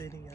video.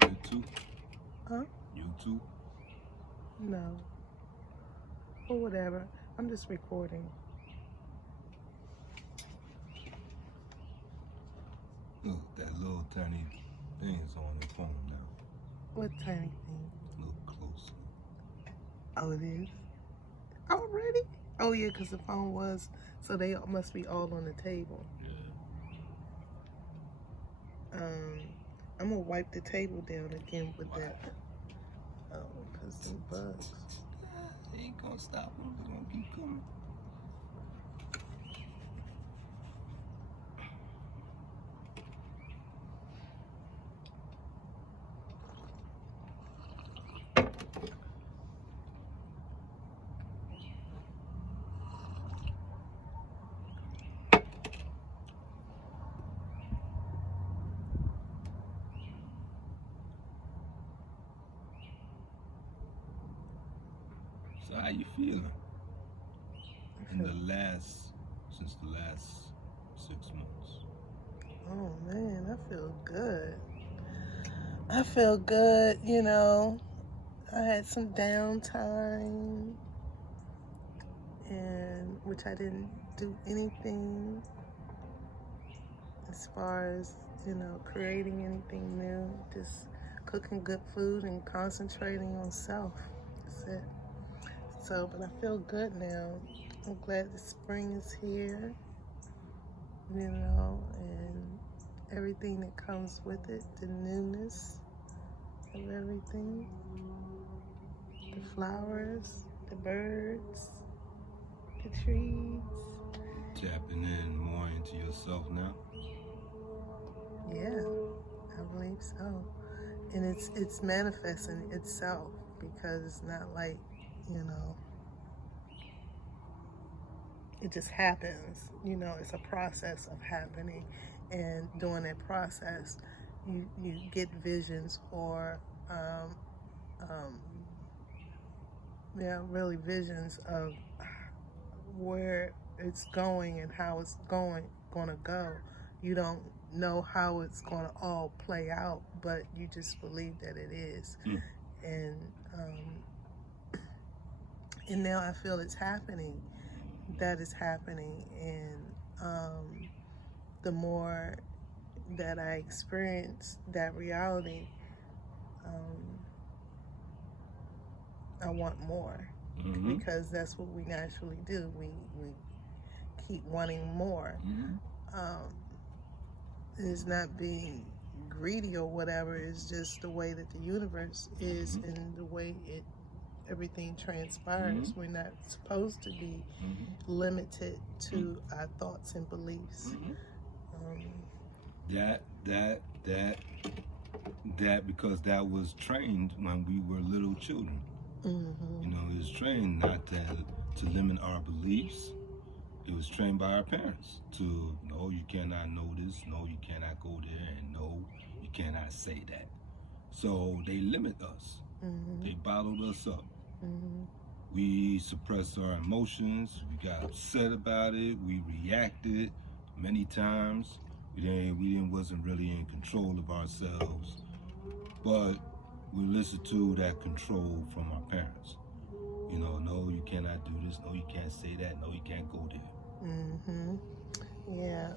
YouTube? Huh? YouTube? No. Or whatever. I'm just recording. Look, that little tiny thing is on the phone now. What tiny thing? Look closer. Oh, it is? Already? Oh, yeah, because the phone was, so they must be all on the table. Yeah. I'm going to wipe the table down again with that. Oh, because some bugs. They ain't gonna stop them. They're gonna keep coming. So how you feeling since the last 6 months? Oh, man, I feel good. I feel good, you know. I had some downtime, and which I didn't do anything as far as, you know, creating anything new. Just cooking good food and concentrating on self. That's it. So, but I feel good now. I'm glad the spring is here, you know, and everything that comes with it, the newness of everything, the flowers, the birds, the trees. Tapping in more into yourself now? Yeah, I believe so. And it's manifesting itself, because it's not like, you know, it just happens. You know, it's a process of happening, and during that process, you get visions, or yeah, really visions of where it's going and how it's gonna go. You don't know how it's gonna all play out, but you just believe that it is. And and now I feel it's happening. That is happening, and the more that I experience that reality, I want more, because that's what we naturally do. We keep wanting more. It's not being greedy or whatever. It's just the way that the universe is, and the way everything transpires. We're not supposed to be limited to our thoughts and beliefs. That because that was trained when we were little children. You know, it was trained not to limit our beliefs. It was trained by our parents to, no, you cannot know this, no, you cannot go there, and no, you cannot say that. So they limit us. They bottled us up. We suppressed our emotions. We got upset about it. We reacted many times. We wasn't really in control of ourselves, but we listened to that control from our parents. You know, no, you cannot do this. No, you can't say that. No, you can't go there. Yeah.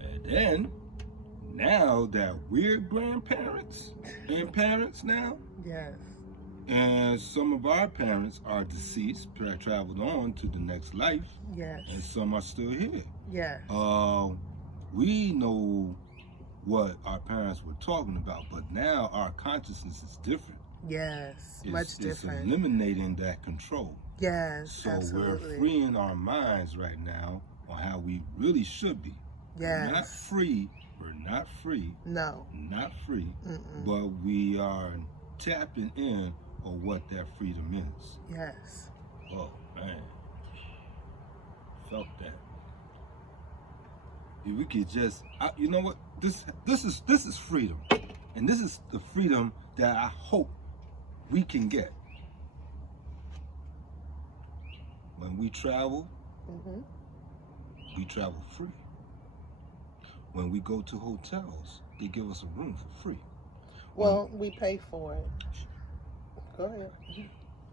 And then, now that we're grandparents and parents now, Yes. and some of our parents are deceased, traveled on to the next life. Yes. And some are still here. Yes. We know what our parents were talking about, but now our consciousness is different. Yes, much different. It's eliminating that control. Yes, so absolutely. We're freeing our minds right now on how we really should be. Yes. We're not free. We're not free. No. Not free. But we are tapping in on what that freedom is. Yes. Oh man, felt that. If we could just, you know what? This is freedom, and this is the freedom that I hope we can get. When we travel, we travel free. When we go to hotels, they give us a room for free. Well, we pay for it. Go ahead.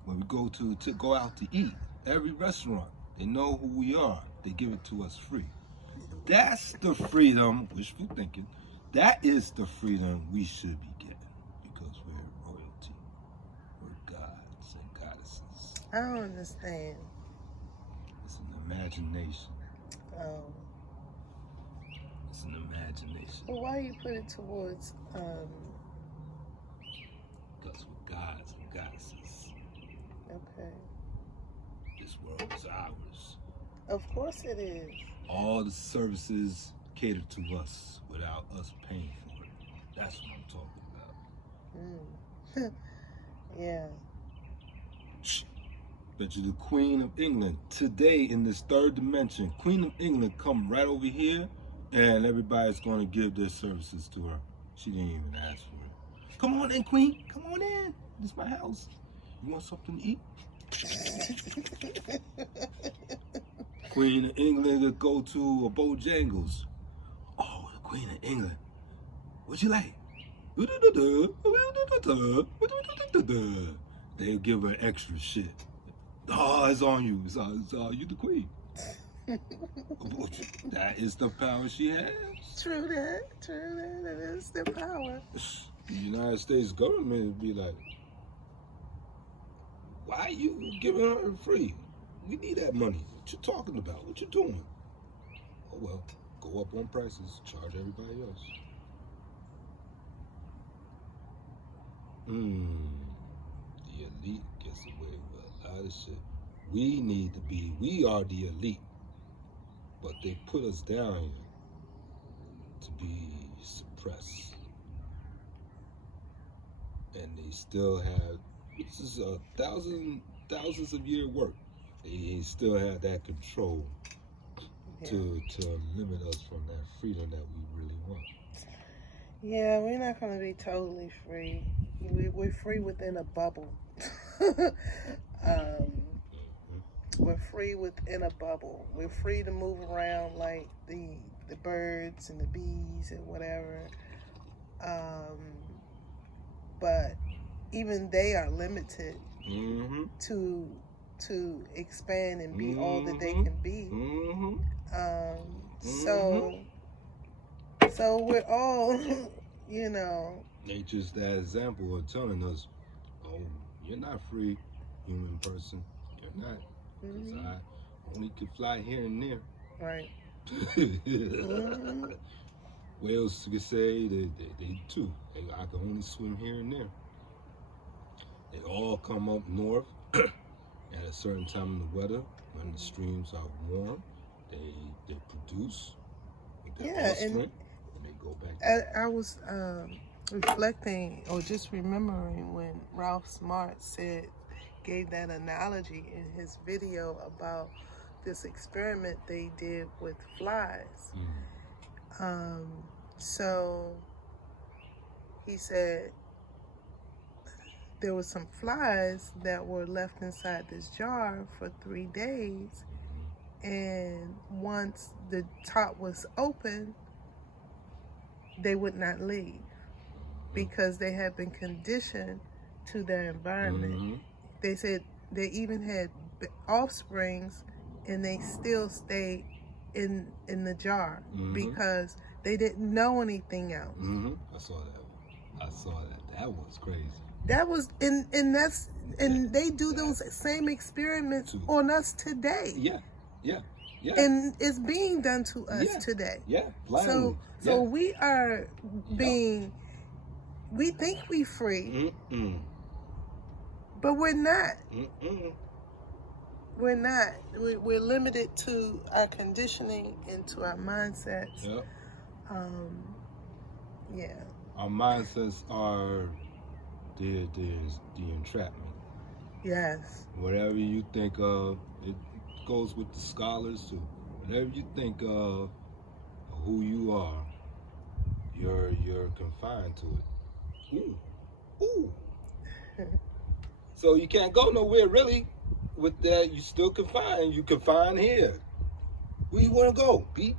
When we go to go out to eat, every restaurant, they know who we are. They give it to us free. That's the freedom, wishful thinking, that is the freedom we should be getting, because we're royalty. We're gods and goddesses. I don't understand. It's an imagination. Oh. It's an imagination. Well, why you put it towards Because we're gods and goddesses. Okay. This world is ours. Of course it is. All the services cater to us without us paying for it. That's what I'm talking about. Yeah. Shh. Bet you the Queen of England today in this third dimension, Queen of England come right over here, and everybody's going to give their services to her. She didn't even ask for it. Come on in, Queen. Come on in. This is my house. You want something to eat? Queen of England would go to a Bojangles. Oh, the Queen of England. What'd you like? They'll give her extra shit. Oh, it's on you. It's all you, the queen. That is the power she has. True that. It is the power. The United States government would be like, why are you giving her free? We need that money. What you talking about? What you doing? Oh, well, go up on prices. Charge everybody else. The elite gets away with a lot of shit. We are the elite. But they put us down here to be suppressed. And they still have, this is thousands of year work. They still have that control to limit us from that freedom that we really want. Yeah, we're not going to be totally free. We're free within a bubble. We're free within a bubble. We're free to move around like the birds and the bees and whatever. But even they are limited to expand and be all that they can be. So we're all, you know. Nature's that example of telling us, oh, you're not free, human person. You're not. Because I only can fly here and there. Right. Whales could say they too. I can only swim here and there. They all come up north at a certain time in the weather when the streams are warm. They produce. Yeah, and they go back. I was reflecting or just remembering when Ralph Smart gave that analogy in his video about this experiment they did with flies. So he said there were some flies that were left inside this jar for 3 days, and once the top was open, they would not leave because they had been conditioned to their environment. They said they even had offsprings and they still stayed in the jar because they didn't know anything else. I saw that. That was crazy. That was and they do those same experiments on us today. Yeah. And it's being done to us today. Blindly. So we are being, we think we free, but we're not. We're not. We're limited to our conditioning and to our mindsets. Our mindsets are the entrapment. Yes. Whatever you think of, it goes with the scholars too. Whatever you think of who you are, you're confined to it. Ooh. So you can't go nowhere really with that. You still confined. You confined here. Where you want to go, Pete?